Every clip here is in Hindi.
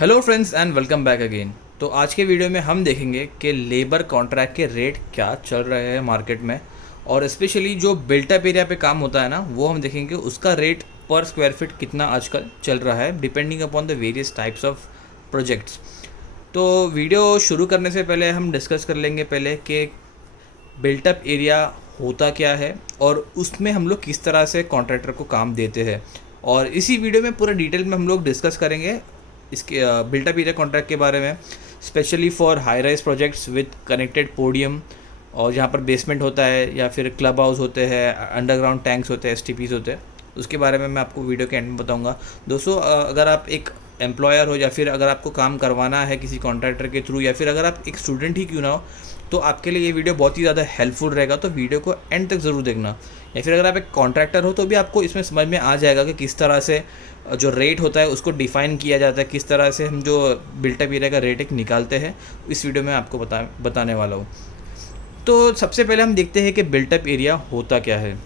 Hello friends and welcome back again. तो आज के वीडियो में हम देखेंगे कि लेबर कॉन्ट्रैक्ट के रेट क्या चल रहे हैं मार्केट में, और स्पेशली जो बिल्टअप एरिया पे काम होता है ना, वो हम देखेंगे उसका रेट पर स्क्वायर फीट कितना आजकल चल रहा है depending upon the various types of projects. तो वीडियो शुरू करने से पहले हम डिस्कस कर लेंगे पहले कि बिल्टअप एरिया होता क्या है और उसमें हम लोग किस तरह से कॉन्ट्रैक्टर को काम देते हैं, और इसी वीडियो में पूरा डिटेल में हम लोग डिस्कस करेंगे इसके बिल्टअप एरिया कॉन्ट्रैक्ट के बारे में, specially for high rise projects with connected podium, और जहाँ पर बेसमेंट होता है या फिर क्लब हाउस होते हैं, अंडरग्राउंड टैंक्स होते हैं, एसटीपीज होते हैं। उसके बारे में मैं आपको वीडियो के एंड में बताऊंगा। दोस्तों, अगर आप एक एम्प्लॉयर हो या फिर अगर आपको काम करवाना है किसी कॉन्ट्रैक्टर के थ्रू, या फिर अगर आप एक स्टूडेंट ही क्यों ना हो, तो आपके लिए ये वीडियो बहुत ही ज़्यादा हेल्पफुल रहेगा। तो वीडियो को एंड तक ज़रूर देखना। या फिर अगर आप एक कॉन्ट्रैक्टर हो तो भी आपको इसमें समझ में आ जाएगा कि किस तरह से जो रेट होता है उसको डिफ़ाइन किया जाता है, किस तरह से हम जो बिल्टअप एरिया का रेट एक निकालते हैं, इस वीडियो में आपको बताने वाला हूँ। तो सबसे पहले हम देखते हैं कि बिल्टअप एरिया होता क्या है।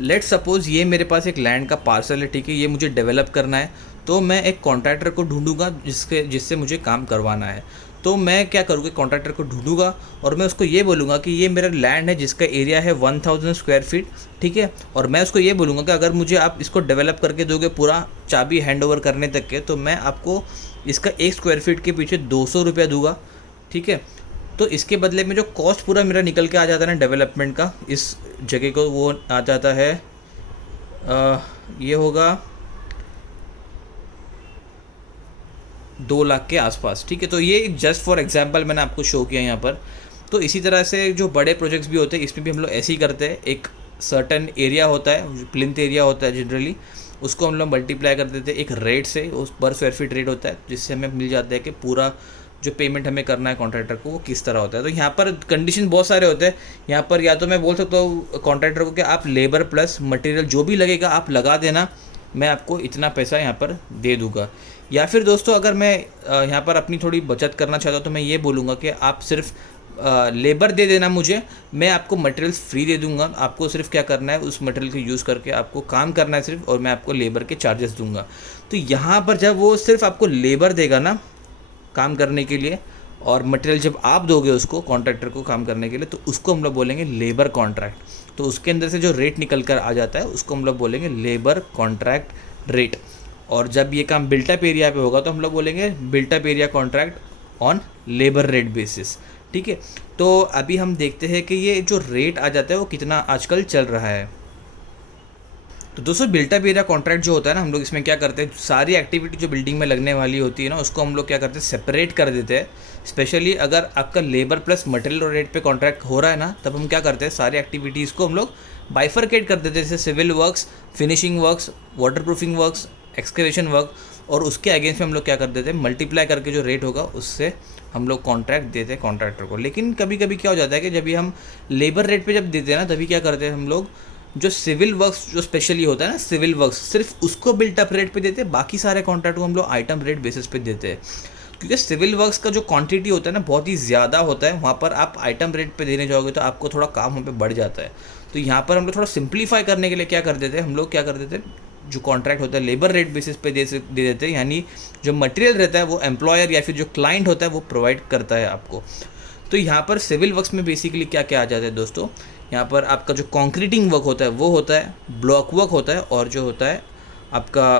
लेट्स सपोज़ ये मेरे पास एक लैंड का पार्सल है, ठीक है, ये मुझे डेवलप करना है। तो मैं एक कॉन्ट्रैक्टर को ढूंढूंगा जिससे मुझे काम करवाना है। तो मैं क्या करूँगा, कॉन्ट्रैक्टर को ढूंढूंगा और मैं उसको ये बोलूँगा कि ये मेरा लैंड है जिसका एरिया है 1000 स्क्वायर फीट, ठीक है। और मैं उसको ये बोलूँगा कि अगर मुझे आप इसको डेवलप करके दोगे पूरा चाबी हैंड ओवर करने तक के, तो मैं आपको इसका 1 स्क्वायर फीट के पीछे 200 रुपया दूंगा, ठीक है। तो इसके बदले में जो कॉस्ट पूरा मेरा निकल के आ जाता है ना डेवलपमेंट का, इस जगह को, वो आ जाता है ये होगा 2 लाख के आसपास, ठीक है। तो ये जस्ट फॉर एग्जांपल मैंने आपको शो किया यहाँ पर। तो इसी तरह से जो बड़े प्रोजेक्ट्स भी होते हैं इसमें भी हम लोग ऐसे ही करते हैं। एक सर्टन एरिया होता है, प्लिंथ एरिया होता है जनरली, उसको हम लोग मल्टीप्लाई कर देते हैं एक रेट से, उस पर स्क्वायर फीट रेट होता है, जिससे हमें मिल जाता है कि पूरा जो पेमेंट हमें करना है कॉन्ट्रैक्टर को वो किस तरह होता है। तो यहाँ पर कंडीशन बहुत सारे होते हैं। यहाँ पर या तो मैं बोल सकता हूँ कॉन्ट्रैक्टर को कि आप लेबर प्लस मटेरियल जो भी लगेगा आप लगा देना, मैं आपको इतना पैसा यहाँ पर दे दूँगा। या फिर दोस्तों, अगर मैं यहाँ पर अपनी थोड़ी बचत करना चाहता हूँ तो मैं ये बोलूँगा कि आप सिर्फ लेबर दे देना मुझे, मैं आपको मटेरियल्स फ्री दे दूँगा। आपको सिर्फ क्या करना है, उस मटेरियल को यूज़ करके आपको काम करना है सिर्फ, और मैं आपको लेबर के चार्जेस दूँगा। तो यहाँ पर जब वो सिर्फ आपको लेबर देगा ना काम करने के लिए, और मटेरियल जब आप दोगे उसको कॉन्ट्रैक्टर को काम करने के लिए, तो उसको हम लोग बोलेंगे लेबर कॉन्ट्रैक्ट। तो उसके अंदर से जो रेट निकल कर आ जाता है उसको हम लोग बोलेंगे लेबर कॉन्ट्रैक्ट रेट। और जब ये काम बिल्टअप एरिया पे होगा तो हम लोग बोलेंगे built up area contract on labour rate basis, ठीक है। तो अभी हम देखते हैं कि ये जो रेट आ जाता है वो कितना आजकल चल रहा है। तो दोस्तों, बिल्टअप एरिया कॉन्ट्रैक्ट जो होता है ना, हम लोग इसमें क्या करते हैं, सारी एक्टिविटी जो बिल्डिंग में लगने वाली होती है ना, उसको हम लोग क्या करते हैं, सेपरेट कर देते हैं। स्पेशली अगर आपका लेबर प्लस मटेरियल रेट पे कॉन्ट्रैक्ट हो रहा है ना, तब हम क्या करते हैं, सारी एक्टिविटीज़ को हम लोग बाइफरकेट कर देते हैं, जैसे civil works, finishing works, waterproofing works, excavation work, और उसके अगेंस्ट में हम लोग क्या कर देते हैं, मल्टीप्लाई करके जो रेट होगा उससे हम लोग कॉन्ट्रैक्ट देते हैं कॉन्ट्रैक्टर को। लेकिन कभी कभी क्या हो जाता है कि जब भी हम लेबर रेट पे जब देते हैं ना, तभी क्या करते हैं हम लोग, जो सिविल वर्क्स जो स्पेशली होता है ना, सिविल वर्क्स सिर्फ उसको बिल्टअप रेट पे देते हैं, बाकी सारे कॉन्ट्रैक्ट को हम लोग आइटम रेट बेसिस पे देते हैं। क्योंकि सिविल वर्क्स का जो क्वांटिटी होता है ना बहुत ही ज़्यादा होता है, वहाँ पर आप आइटम रेट पे देने जाओगे तो आपको थोड़ा काम वहाँ पे बढ़ जाता है। तो यहाँ पर हम लोग थोड़ा सिंप्लीफाई करने के लिए क्या कर देते हैं, हम लोग क्या कर देते हैं, जो कॉन्ट्रैक्ट होता है लेबर रेट बेसिस पे दे देते हैं, यानी जो मटेरियल रहता है वो एम्प्लॉयर या फिर जो क्लाइंट होता है वो प्रोवाइड करता है आपको। तो यहाँ पर सिविल वर्क्स में बेसिकली क्या क्या आ जाता है दोस्तों, यहाँ पर आपका जो कंक्रीटिंग वर्क होता है वो होता है, ब्लॉक वर्क होता है, और जो होता है आपका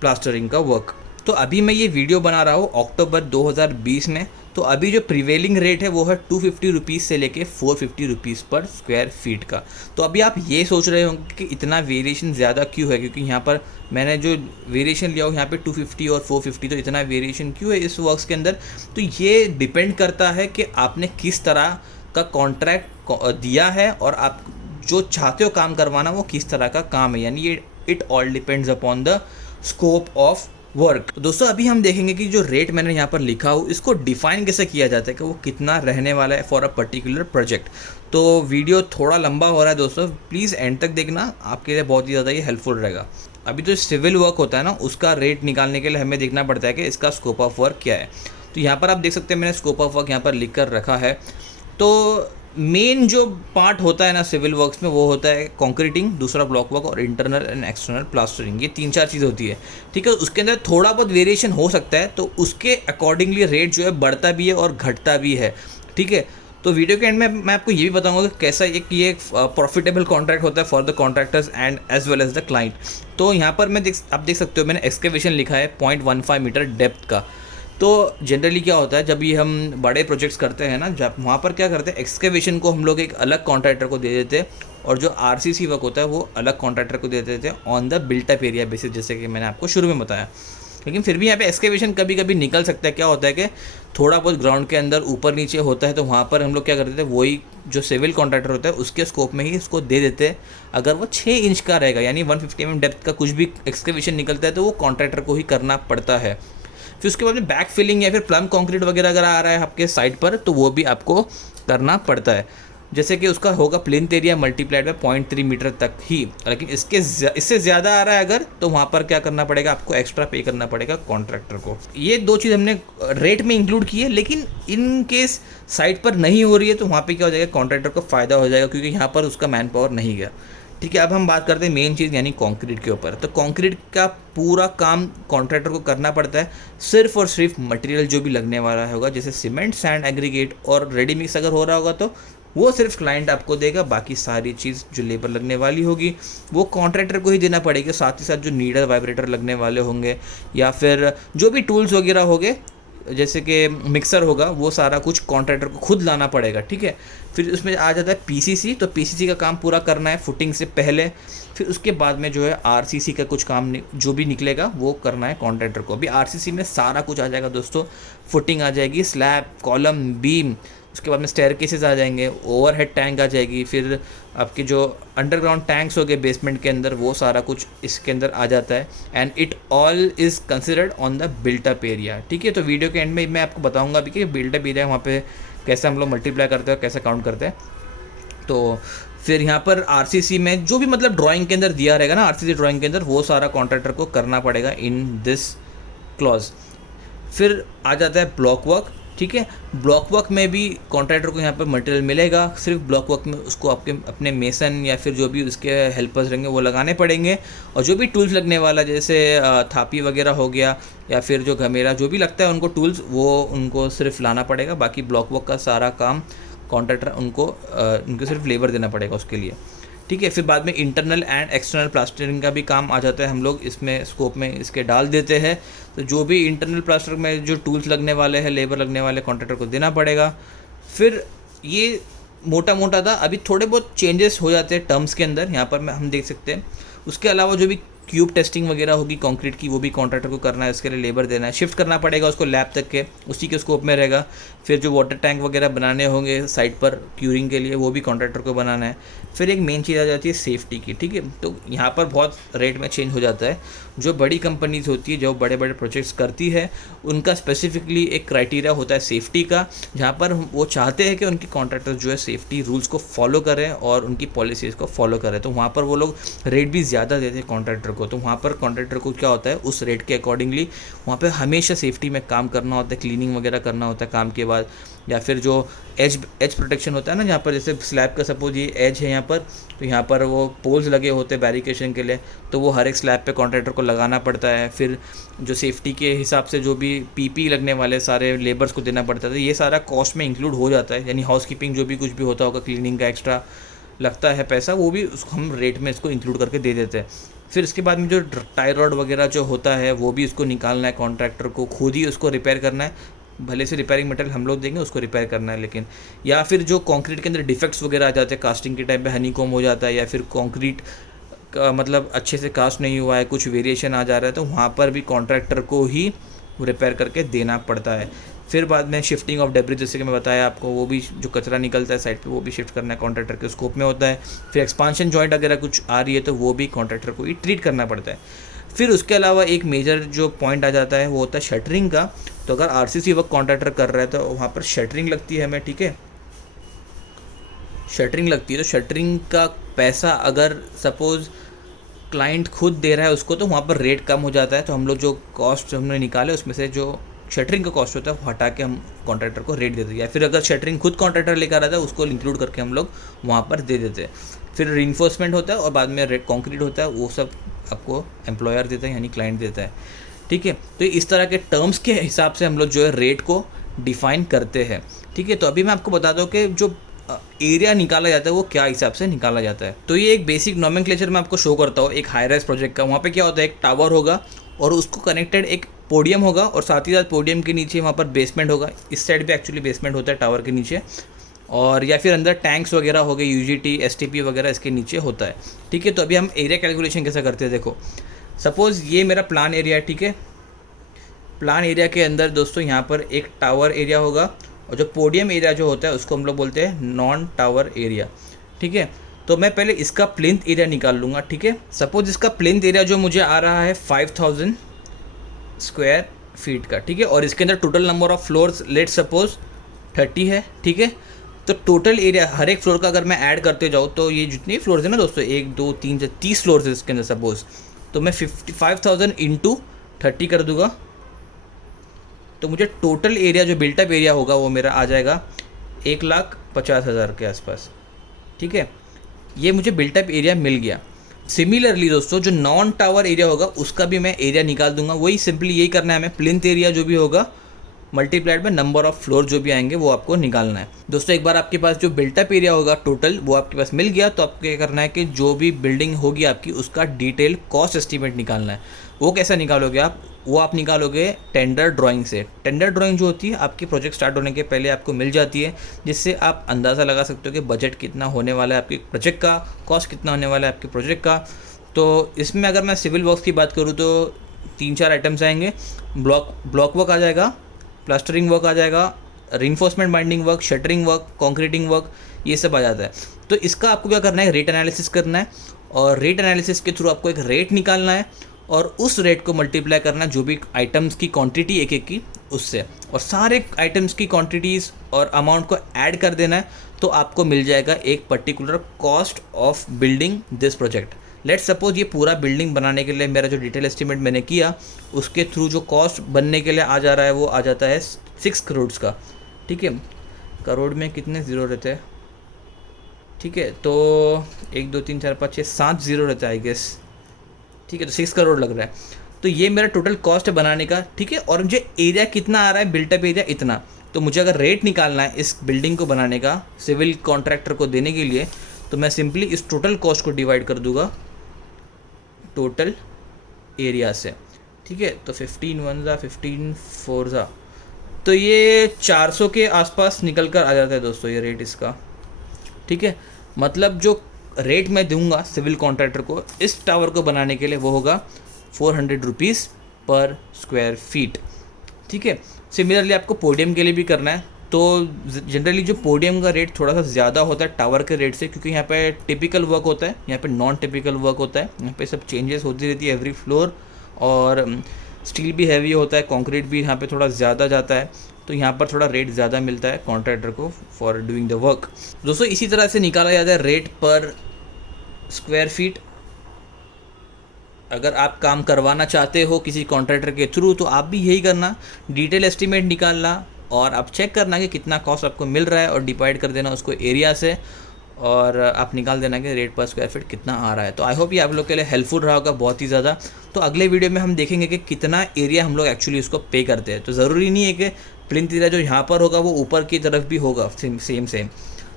प्लास्टरिंग का वर्क। तो अभी मैं ये वीडियो बना रहा हूँ अक्टूबर 2020 में। तो अभी जो प्रिवेलिंग रेट है वो है 250 रुपीज़ से लेके 450 रुपीज़ पर स्क्वायर फीट का। तो अभी आप ये सोच रहे होंगे कि इतना वेरिएशन ज़्यादा क्यों है, क्योंकि यहाँ पर मैंने जो वेरिएशन लिया हो यहाँ पे 250 और 450, तो इतना वेरिएशन क्यों है इस वर्क्स के अंदर। तो ये डिपेंड करता है कि आपने किस तरह का कॉन्ट्रैक्ट दिया है और आप जो चाहते हो काम करवाना वो किस तरह का काम है, यानी ये it all depends upon the scope of work. तो दोस्तों, अभी हम देखेंगे कि जो रेट मैंने यहाँ पर लिखा हो इसको डिफाइन कैसे किया जाता है कि वो कितना रहने वाला है फॉर अ पर्टिकुलर प्रोजेक्ट। तो वीडियो थोड़ा लंबा हो रहा है दोस्तों, प्लीज़ एंड तक देखना, आपके लिए बहुत ही ज़्यादा ये हेल्पफुल रहेगा। अभी तो सिविल वर्क होता है ना, उसका रेट निकालने के लिए हमें देखना पड़ता है कि इसका स्कोप ऑफ वर्क क्या है। तो यहाँ पर आप देख सकते हैं मैंने स्कोप ऑफ वर्क यहाँ पर लिख कर रखा है। तो मेन जो पार्ट होता है ना सिविल वर्क्स में वो होता है कंक्रीटिंग, दूसरा ब्लॉक वर्क और इंटरनल एंड एक्सटर्नल प्लास्टरिंग, ये 3-4 चीज़ होती है। ठीक है, उसके अंदर थोड़ा बहुत वेरिएशन हो सकता है, तो उसके अकॉर्डिंगली रेट जो है बढ़ता भी है और घटता भी है। ठीक है, तो वीडियो के एंड में मैं आपको ये भी बताऊंगा कि कैसा ये प्रॉफिटेबल कॉन्ट्रैक्ट होता है for the contractors and as well as the client. तो यहाँ पर आप देख सकते हो मैंने एक्सकेवेशन लिखा है 0.15 मीटर डेप्थ का। तो जनरली क्या होता है जब ये हम बड़े प्रोजेक्ट्स करते हैं ना, जब वहाँ पर क्या करते हैं एक्सकेवेशन को हम लोग एक अलग कॉन्ट्रैक्टर को दे देते हैं और जो आरसीसी वर्क होता है वो अलग कॉन्ट्रैक्टर को दे देते हैं on the built up area basis, जैसे कि मैंने आपको शुरू में बताया। लेकिन फिर भी यहाँ पे एक्सकेवेशन कभी कभी निकल सकता है। क्या होता है कि थोड़ा बहुत ग्राउंड के अंदर ऊपर नीचे होता है, तो वहाँ पर हम लोग क्या करते थे वही जो सिविल कॉन्ट्रैक्टर होता है उसके स्कोप में ही इसको दे देते हैं। अगर वो 6 इंच का रहेगा यानी 150 mm डेप्थ का कुछ भी एक्सकेवेशन निकलता है तो वो कॉन्ट्रैक्टर को ही करना पड़ता है। फिर उसके बाद में बैक फिलिंग या फिर प्लम कंक्रीट वगैरह अगर आ रहा है आपके साइड पर तो वो भी आपको करना पड़ता है। जैसे कि उसका होगा plinth area multiplied by 0.3 metre तक ही। लेकिन इससे ज़्यादा आ रहा है अगर, तो वहाँ पर क्या करना पड़ेगा आपको, एक्स्ट्रा पे करना पड़ेगा कॉन्ट्रैक्टर को। ये 2 चीज़ हमने रेट में इंक्लूड की है, लेकिन इन केस साइट पर नहीं हो रही है तो वहाँ पे क्या हो जाएगा, कॉन्ट्रैक्टर को फ़ायदा हो जाएगा क्योंकि यहाँ पर उसका मैन पावर नहीं गया। ठीक है, अब हम बात करते हैं मेन चीज़ यानी कंक्रीट के ऊपर। तो कंक्रीट का पूरा काम कॉन्ट्रैक्टर को करना पड़ता है, सिर्फ और सिर्फ मटेरियल जो भी लगने वाला होगा, जैसे सीमेंट, सैंड, एग्रीगेट और रेडी मिक्स अगर हो रहा होगा तो वो सिर्फ क्लाइंट आपको देगा। बाकी सारी चीज़ जो लेबर लगने वाली होगी वो कॉन्ट्रैक्टर को ही देना पड़ेगी। साथ ही साथ जो नीडल वाइब्रेटर लगने वाले होंगे या फिर जो भी टूल्स वगैरह होंगे जैसे कि मिक्सर होगा, वो सारा कुछ कॉन्ट्रैक्टर को खुद लाना पड़ेगा। ठीक है, फिर उसमें आ जाता है पीसीसी। तो पीसीसी का काम पूरा करना है फुटिंग से पहले, फिर उसके बाद में जो है आरसीसी का कुछ काम जो भी निकलेगा वो करना है कॉन्ट्रैक्टर को। अभी आरसीसी में सारा कुछ आ जाएगा दोस्तों, फुटिंग आ जाएगी, स्लैब, कॉलम, बीम, उसके बाद में स्टेयर केसेस आ जाएंगे, ओवरहेड टैंक आ जाएगी, फिर आपके जो अंडरग्राउंड टैंक्स हो गए बेसमेंट के अंदर, वो सारा कुछ इसके अंदर आ जाता है। And it all is considered on the built up area. ठीक है, तो वीडियो के एंड में मैं आपको बताऊंगा अभी कि बिल्टअप एरिया वहाँ पे कैसे हम लोग मल्टीप्लाई करते हैं और कैसे काउंट करते हैं। तो फिर यहाँ पर आरसीसी में जो भी मतलब ड्राइंग के अंदर दिया रहेगा ना, आरसीसी ड्राइंग के अंदर वो सारा कॉन्ट्रैक्टर को करना पड़ेगा इन दिस क्लॉज। फिर आ जाता है ब्लॉक वर्क। ठीक है, ब्लॉक वर्क में भी कॉन्ट्रैक्टर को यहाँ पर मटेरियल मिलेगा, सिर्फ ब्लॉक वर्क में उसको आपके अपने मेसन या फिर जो भी उसके हेल्पर्स रहेंगे वो लगाने पड़ेंगे। और जो भी टूल्स लगने वाला जैसे थापी वगैरह हो गया या फिर जो घमेरा जो भी लगता है उनको टूल्स, वो उनको सिर्फ लाना पड़ेगा। बाकी ब्लॉक वर्क का सारा काम कॉन्ट्रैक्टर उनको सिर्फ लेबर देना पड़ेगा उसके लिए। ठीक है, फिर बाद में इंटरनल एंड एक्सटर्नल प्लास्टरिंग का भी काम आ जाता है, हम लोग इसमें स्कोप में इसके डाल देते हैं। तो जो भी इंटरनल प्लास्टर में जो टूल्स लगने वाले हैं, लेबर लगने वाले, कॉन्ट्रैक्टर को देना पड़ेगा। फिर ये मोटा मोटा था, अभी थोड़े बहुत चेंजेस हो जाते हैं टर्म्स के अंदर, यहाँ पर हम देख सकते हैं। उसके अलावा जो भी क्यूब टेस्टिंग वगैरह होगी कंक्रीट की, वो भी कॉन्ट्रैक्टर को करना है, उसके लिए लेबर देना है, शिफ्ट करना पड़ेगा उसको लैब तक के, उसी के स्कोप में रहेगा। फिर जो वाटर टैंक वगैरह बनाने होंगे साइट पर क्यूरिंग के लिए, वो भी कॉन्ट्रैक्टर को बनाना है। फिर एक मेन चीज़ आ जाती है सेफ्टी की। ठीक है, तो यहाँ पर बहुत रेट में चेंज हो जाता है। जो बड़ी कंपनीज होती है, जो बड़े बड़े प्रोजेक्ट्स करती है, उनका स्पेसिफिकली एक क्राइटेरिया होता है सेफ्टी का, जहाँ पर वो चाहते हैं कि उनके कॉन्ट्रैक्टर जो है सेफ्टी रूल्स को फॉलो करें और उनकी पॉलिसीज़ को फॉलो करें। तो वहाँ पर वो लोग रेट भी ज़्यादा देते हैं कॉन्ट्रैक्टर को। तो वहाँ पर कॉन्ट्रैक्टर को क्या होता है, उस रेट के अकॉर्डिंगली वहाँ पर हमेशा सेफ्टी में काम करना होता है, क्लीनिंग वगैरह करना होता है काम के बाद। या फिर जो एज प्रोटेक्शन होता है ना, जहाँ पर जैसे स्लैब का सपोज ये एज है यहाँ पर, तो यहाँ पर वो पोल्स लगे होते हैं बैरिकेशन के लिए, तो वो हर एक स्लैब पे कॉन्ट्रैक्टर को लगाना पड़ता है। फिर जो सेफ्टी के हिसाब से जो भी पीपी लगने वाले सारे लेबर्स को देना पड़ता है, तो ये सारा कॉस्ट में इंक्लूड हो जाता है। यानी हाउसकीपिंग जो भी कुछ भी होता होगा, क्लीनिंग का एक्स्ट्रा लगता है पैसा, वो भी उसको हम रेट में इसको इंक्लूड करके दे देते हैं। फिर इसके बाद में जो टाई रॉड वगैरह जो होता है वो भी उसको निकालना है, कॉन्ट्रैक्टर को खुद ही उसको रिपेयर करना है। भले से रिपेयरिंग मटेरियल हम लोग देंगे, उसको रिपेयर करना है। लेकिन या फिर जो कंक्रीट के अंदर डिफेक्ट्स वगैरह आ जाते हैं, कास्टिंग के टाइम पे हनीकॉम हो जाता है, या फिर कंक्रीट का मतलब अच्छे से कास्ट नहीं हुआ है, कुछ वेरिएशन आ जा रहा है, तो वहाँ पर भी कॉन्ट्रैक्टर को ही रिपेयर करके देना पड़ता है। फिर बाद में शिफ्टिंग ऑफ डेब्रिज, जैसे कि मैं बताया आपको, वो भी जो कचरा निकलता है साइड पे वो भी शिफ्ट करना है, कॉन्ट्रैक्टर के स्कोप में होता है। फिर एक्सपांशन जॉइंट अगर कुछ आ रही है तो वो भी कॉन्ट्रैक्टर को ही ट्रीट करना पड़ता है। फिर उसके अलावा एक मेजर जो पॉइंट आ जाता है वो होता है शटरिंग का। तो अगर आरसीसी वर्क कॉन्ट्रैक्टर कर रहा है तो वहाँ पर शटरिंग लगती है हमें। ठीक है, शटरिंग लगती है, तो शटरिंग का पैसा अगर सपोज़ क्लाइंट खुद दे रहा है उसको, तो वहाँ पर रेट कम हो जाता है। तो हम लोग जो कॉस्ट हमने निकाले उसमें से जो शटरिंग का कॉस्ट होता है वो हटा के हम कॉन्ट्रैक्टर को रेट देते हैं, या फिर अगर शटरिंग खुद कॉन्ट्रैक्टर लेकर आता है उसको इंक्लूड करके हम लोग वहाँ पर दे देते हैं। फिर रीइंफोर्समेंट होता है और बाद में रेट कॉन्क्रीट होता है, वो सब आपको एम्प्लॉयर देता है यानी क्लाइंट देता है, ठीक है। तो इस तरह के टर्म्स के हिसाब से हम लोग जो है रेट को डिफाइन करते हैं, ठीक है। तो अभी मैं आपको बता दूँ कि जो एरिया निकाला जाता है वो क्या हिसाब से निकाला जाता है। तो ये एक बेसिक नॉमेनक्लेचर मैं आपको शो करता हूँ एक हाई राइज प्रोजेक्ट का। वहाँ पे क्या होता है, एक टावर होगा और उसको कनेक्टेड एक पोडियम होगा और साथ ही साथ पोडियम के नीचे वहाँ पर बेसमेंट होगा। इस साइड पे एक्चुअली बेसमेंट होता है टावर के नीचे, और या फिर अंदर टैंक्स वगैरह हो गए, यूजीटी एसटीपी वगैरह इसके नीचे होता है, ठीक है। तो अभी हम एरिया कैलकुलेशन कैसे करते हैं, देखो सपोज़ ये मेरा प्लान एरिया है, ठीक है। प्लान एरिया के अंदर दोस्तों यहाँ पर एक टावर एरिया होगा और जो पोडियम एरिया जो होता है उसको हम लोग बोलते हैं नॉन टावर एरिया, ठीक है। तो मैं पहले इसका प्लिंथ एरिया निकाल लूँगा, ठीक है। सपोज इसका प्लिंथ एरिया जो मुझे आ रहा है 5000 स्क्वायर फीट का, ठीक है। और इसके अंदर total number of floors let suppose 30 है, ठीक है। तो टोटल एरिया हर एक फ्लोर का अगर मैं ऐड करते जाऊँ तो ये जितनी फ्लोर्स है ना दोस्तों, 1 2 3 4 30 फ्लोर्स है इसके अंदर सपोज, तो मैं 55,000 इंटू 30 कर दूँगा, तो मुझे टोटल एरिया जो बिल्टअप एरिया होगा वो मेरा आ जाएगा 1,50,000 के आसपास, ठीक है। ये मुझे बिल्टअप एरिया मिल गया। सिमिलरली दोस्तों जो नॉन टावर एरिया होगा उसका भी मैं एरिया निकाल दूंगा। वही सिंपली यही करना है हमें, प्लिंथ एरिया जो भी होगा मल्टीप्लाइड में नंबर ऑफ फ्लोर जो भी आएंगे वो आपको निकालना है। दोस्तों एक बार आपके पास जो बिल्टअप एरिया होगा टोटल वो आपके पास मिल गया, तो आपको क्या करना है कि जो भी बिल्डिंग होगी आपकी उसका डिटेल कॉस्ट एस्टीमेट निकालना है। वो कैसा निकालोगे आप, वो आप निकालोगे टेंडर ड्राइंग से। टेंडर ड्राइंग जो होती है आपकी प्रोजेक्ट स्टार्ट होने के पहले आपको मिल जाती है, जिससे आप अंदाज़ा लगा सकते हो कि बजट कितना होने वाला है आपके प्रोजेक्ट का, कॉस्ट कितना होने वाला है आपके प्रोजेक्ट का। तो इसमें अगर मैं सिविल वर्क्स की बात करूँ तो 3-4 आइटम्स आएंगे। ब्लॉक वर्क आ जाएगा, प्लास्टरिंग वर्क आ जाएगा, reinforcement binding work, shuttering work, concreting work, ये सब आ जाता है। तो इसका आपको क्या करना है, रेट एनालिसिस करना है, और रेट एनालिसिस के थ्रू आपको एक रेट निकालना है और उस रेट को मल्टीप्लाई करना है जो भी आइटम्स की क्वांटिटी एक एक की उससे, और सारे आइटम्स की क्वांटिटीज़ और अमाउंट को ऐड कर देना है, तो आपको मिल जाएगा एक particular cost of building this project. Let's suppose ये पूरा बिल्डिंग बनाने के लिए मेरा जो डिटेल एस्टीमेट मैंने किया उसके थ्रू जो कॉस्ट बनने के लिए आ जा रहा है वो आ जाता है 6 करोड़ का, ठीक है। करोड़ में कितने ज़ीरो रहते हैं, ठीक है। तो 1 2 3 4 5 6 7 ज़ीरो रहता है आई गेस, ठीक है। तो 6 करोड़ लग रहा है। तो ये मेरा टोटल कॉस्ट है बनाने का, ठीक है। और मुझे एरिया कितना आ रहा है, बिल्टअप एरिया इतना। तो मुझे अगर रेट निकालना है इस बिल्डिंग को बनाने का सिविल कॉन्ट्रैक्टर को देने के लिए, तो मैं सिंपली इस टोटल कॉस्ट को डिवाइड कर दूंगा टोटल एरिया से, ठीक है। तो 15 1 जा 15 4 जा, तो ये 400 के आसपास निकल कर आ जाता है दोस्तों ये रेट इसका, ठीक है। मतलब जो रेट मैं दूंगा सिविल कॉन्ट्रैक्टर को इस टावर को बनाने के लिए वो होगा 400 रुपीज़ पर स्क्वायर फीट, ठीक है। सिमिलरली आपको पोडियम के लिए भी करना है। तो जनरली जो पोडियम का रेट थोड़ा सा ज़्यादा होता है टावर के रेट से, क्योंकि यहाँ पे टिपिकल वर्क होता है, यहाँ पे नॉन टिपिकल वर्क होता है, यहाँ पे सब चेंजेस होती रहती है एवरी फ्लोर, और स्टील भी हैवी होता है, कंक्रीट भी यहाँ पे थोड़ा ज़्यादा जाता है, तो यहाँ पर थोड़ा रेट ज़्यादा मिलता है कॉन्ट्रैक्टर को फॉर डूइंग द वर्क। दोस्तों इसी तरह से निकाला जाता है रेट पर स्क्वायर फीट। अगर आप काम करवाना चाहते हो किसी कॉन्ट्रैक्टर के थ्रू तो आप भी यही करना, डिटेल एस्टीमेट निकालना और आप चेक करना कि कितना कॉस्ट आपको मिल रहा है और डिवाइड कर देना उसको एरिया से, और आप निकाल देना कि रेट पर स्क्वायर फीट कितना आ रहा है। तो आई होप ये आप लोग के लिए हेल्पफुल रहा होगा बहुत ही ज़्यादा। तो अगले वीडियो में हम देखेंगे कि कितना एरिया हम लोग एक्चुअली उसको पे करते हैं। तो ज़रूरी नहीं है कि प्लिंथ एरिया जो यहाँ पर होगा वो ऊपर की तरफ भी होगा सेम।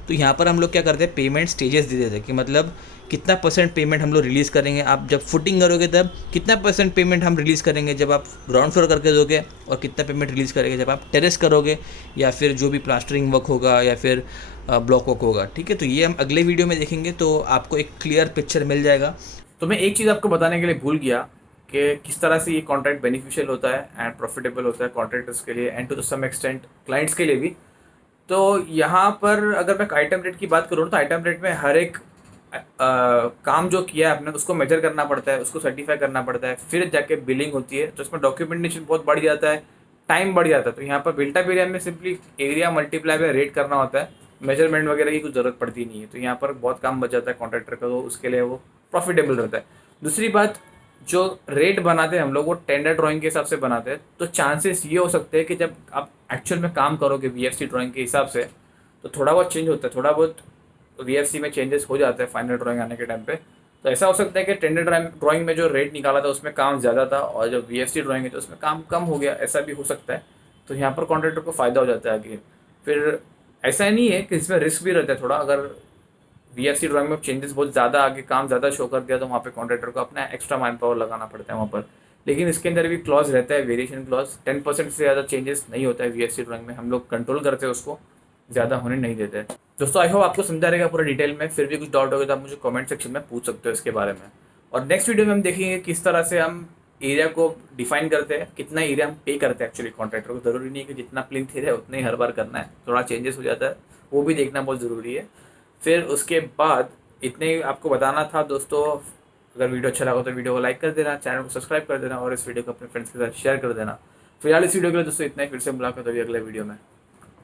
तो यहाँ पर हम लोग क्या करते हैं, पेमेंट स्टेजेस दे देते हैं कि मतलब कितना % पेमेंट हम लोग रिलीज़ करेंगे, आप जब फुटिंग करोगे तब कितना % पेमेंट हम रिलीज़ करेंगे जब आप ग्राउंड फ्लोर करके दोगे, और कितना पेमेंट रिलीज़ करेंगे जब आप टेरेस करोगे, या फिर जो भी प्लास्टरिंग वर्क होगा या फिर ब्लॉक वर्क होगा, ठीक है। तो ये हम अगले वीडियो में देखेंगे, तो आपको एक क्लियर पिक्चर मिल जाएगा। तो मैं एक चीज़ आपको बताने के लिए भूल गया कि किस तरह से ये कॉन्ट्रैक्ट बेनिफिशियल होता है एंड प्रॉफिटेबल होता है कॉन्ट्रैक्टर्स के लिए and to some extent clients के लिए भी। तो यहाँ पर अगर मैं आइटम रेट की बात करूँ तो आइटम रेट में हर एक काम जो किया है आपने उसको मेजर करना पड़ता है, उसको सर्टिफाई करना पड़ता है, फिर जाके बिलिंग होती है। तो इसमें डॉक्यूमेंटेशन बहुत बढ़ जाता है, टाइम बढ़ जाता है। तो यहाँ पर बिल्टअप एरिया में simply area multiply by rate करना होता है, मेजरमेंट वगैरह की कुछ ज़रूरत पड़ती नहीं है। तो यहाँ पर बहुत काम बच जाता है कॉन्ट्रैक्टर का, तो उसके लिए वो प्रॉफिटेबल रहता है। दूसरी बात, जो रेट बनाते हैं हम लोग वो टेंडर ड्राइंग के हिसाब से बनाते हैं, तो चांसेस ये हो सकते हैं कि जब आप एक्चुअल में काम करोगे वीएफसी ड्राइंग के हिसाब से तो थोड़ा बहुत चेंज होता है, थोड़ा बहुत वीएफसी में चेंजेस हो जाते हैं फाइनल ड्राइंग आने के टाइम पे। तो ऐसा हो सकता है कि टेंडर ड्राइंग में जो रेट निकाला था उसमें काम ज़्यादा था और जब वीएफसी ड्राइंग है तो उसमें काम कम हो गया, ऐसा भी हो सकता है। तो यहाँ पर कॉन्ट्रैक्टर को फ़ायदा हो जाता है आगे। फिर ऐसा नहीं है कि इसमें रिस्क भी रहता है थोड़ा, अगर वीएफसी ड्राइंग में चेंजेस बहुत ज़्यादा आगे काम ज़्यादा शो कर दिया तो वहाँ पे कॉन्ट्रैक्टर को अपना एक्स्ट्रा मैन पावर लगाना पड़ता है वहाँ पर। लेकिन इसके अंदर भी क्लॉज रहता है, वेरिएशन क्लॉज, 10% से ज़्यादा चेंजेस नहीं होता है वीएफसी ड्राइंग में, हम लोग कंट्रोल करते हैं उसको, ज़्यादा होने नहीं देते हैं। दोस्तों आई होप आपको समझा रहेगा पूरा डिटेल में, फिर भी कुछ डाउट होगा तो आप मुझे कमेंट सेक्शन में पूछ सकते हो इसके बारे में। और नेक्स्ट वीडियो में हम देखेंगे किस तरह से हम एरिया को डिफाइन करते हैं, कितना एरिया हम पे करते हैं एक्चुअली कॉन्ट्रैक्टर को। ज़रूरी नहीं है कि जितना प्लिंथ एरिया है उतना ही हर बार करना है, थोड़ा चेंजेस हो जाता है, वो भी देखना बहुत ज़रूरी है। फिर उसके बाद इतने ही आपको बताना था दोस्तों। अगर वीडियो अच्छा लगा तो वीडियो को लाइक कर देना, चैनल को सब्सक्राइब कर देना और इस वीडियो को अपने फ्रेंड्स के साथ शेयर कर देना। फिलहाल इस वीडियो के लिए दोस्तों इतना ही, फिर से मुलाकात होगी अगले वीडियो में।